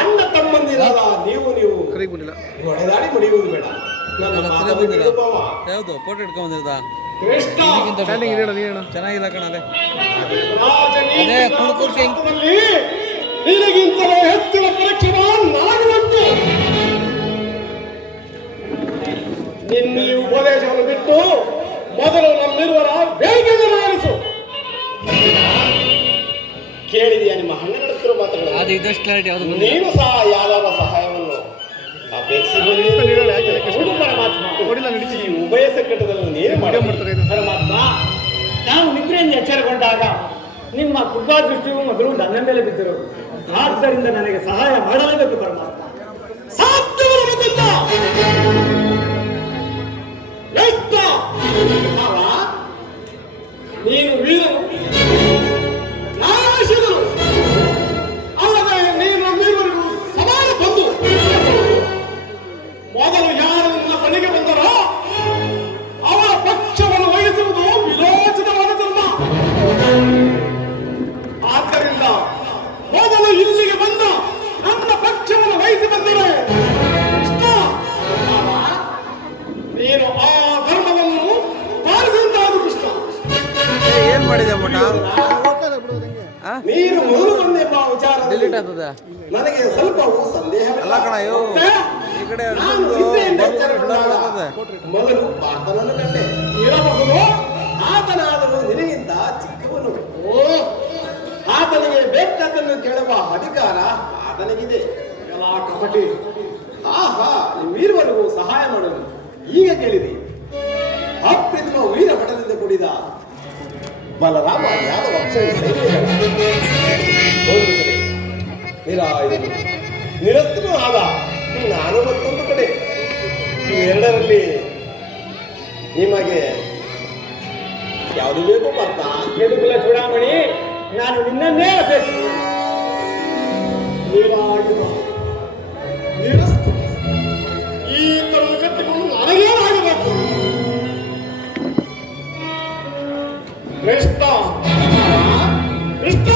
ಅಣ್ಣ ತಮ್ಮಂದಿರಲ್ಲ ನೀವು ಹೊಡೆದಾಡಿ ಮಡಿಯುವುದು ಬೇಡ. ಯಾವುದು ಫೋಟೋ ಇಟ್ಕೊಂಡ್ಬಂದಿರದ ಕೃಷ್ಣ ಚೆನ್ನಾಗಿಲ್ಲ ಕಣಲೆ ನಿನಗಿಂತಲೂ ಹೆಚ್ಚಿನ ಪರೀಕ್ಷೆಮಾನ್ ನಾನುಂಟು. ನಿನ್ನ ಈ ಉಪದೇಶವನ್ನು ಬಿಟ್ಟು ಮೊದಲು ನಮ್ಮಿರುವರ ಬೇಗ ನಿರ್ವಹಿಸು. ಕೇಳಿದೆಯಾ ನಿಮ್ಮ ಹಣ್ಣುಗಳ ಮಾತುಗಳು? ಅದು ಇದಷ್ಟು ಕ್ಲಾರಿಟಿ ಯಾವುದು? ನೀನು ಸಹ ಯಾವ್ದಾವ ಸಹಾಯವನ್ನು ಅಪೇಕ್ಷಿಸಿ ಉಭಯ ಸಂಕಟದಲ್ಲಿ ನೀರು ಪರಮಾತ್ಮ, ನಾವು ನಿದ್ರೆಯಿಂದ ಎಚ್ಚರಗೊಂಡಾಗ ನಿಮ್ಮ ಕೃಪಾ ದೃಷ್ಟಿಯು ಮೊದಲು ನನ್ನ ಮೇಲೆ ಬಿದ್ದಿರೋದು. ಆದ್ದರಿಂದ ನನಗೆ ಸಹಾಯ ಮಾಡಲೇಬೇಕು ಪರಮಾತ್ಮ. ಸಾಧ್ಯವಿಲ್ಲ. ನೀನು ವೀರನು, ನಾಶಿದರು, ಅಲ್ಲದೆ ನೀನು ನಮ್ಮಿವರಿಗೂ ಸಮಾನ ಬಂಧು. ಮೊದಲು ಯಾರು ನನ್ನ ಮನೆಗೆ ಬಂದರೋ ಅವರ ಪಕ್ಷವನ್ನು ವಹಿಸುವುದು ವಿರೋಚಿತವಾದ ಧರ್ಮ. ಆದ್ದರಿಂದ ಮೊದಲು ಇಲ್ಲಿಗೆ ಬಂದ ನನ್ನ ಪಕ್ಷವನ್ನು ವಹಿಸಿ ಬಂದರೆ ಇಷ್ಟ. ನೀನು ಆ ಧರ್ಮವನ್ನು ಪಾಲಿಸಿದಂತಾದ ಕೃಷ್ಣ. ಏನ್ ಮಾಡಿದೆ ಮಠ? ನೀನು ಮೊದಲು ಬಂದೆಂಬ ವಿಚಾರ ಡಿಲೀಟ್ ಆಗ್ತದೆ. ನನಗೆ ಸ್ವಲ್ಪವೂ ಸಂದೇಹ ಅಲ್ಲ ಕಣ, ಈ ಕಡೆ ಮೊದಲು ಆತನನ್ನು ಕಂಡೆ. ಇರಬಹುದು, ಆತನಾದರೂ ನಿನಗಿಂತ ಚಿಕ್ಕವನು. ಆತನಿಗೆ ಬೇಕಾದನ್ನು ಕೇಳುವ ಅಧಿಕಾರ ಆತನಿಗಿದೆ. ಎಲ್ಲ ಕಪಟಿ. ಆಹಾ, ವೀರವರೆಗೂ ಸಹಾಯ ಮಾಡಲು ಈಗ ಕೇಳಿದೆ. ಅಪ್ರತಿಮ ವೀರ ಭಟದಿಂದ ಕೂಡಿದ ಬಲರಾಮ ಯಾದವ ಒಂದು ಕಡೆ ನಿರಾಯುಧನು, ನಿರಸ್ತನೂ ಆದ ನಾನು ಮತ್ತೊಂದು ಕಡೆ. ಎರಡರಲ್ಲಿ ನಿಮಗೆ ಯಾವುದು ಬೇಕು ಬರ್ತಾ? ಯದುಕುಲ ಚೂಡಾಮಣಿ, ನಾನು ನಿನ್ನನ್ನೇ ಅಪೇಕ್ಷಿಸಿ. ನಿರಾಯುಧ, ನಿರಸ್ತ, ಈ ತರದ ಕತ್ತಿಕೊಂಡು ನನಗೇನಾಗಬೇಕು? ಕೃಷ್ಣ, ಕೃಷ್ಣ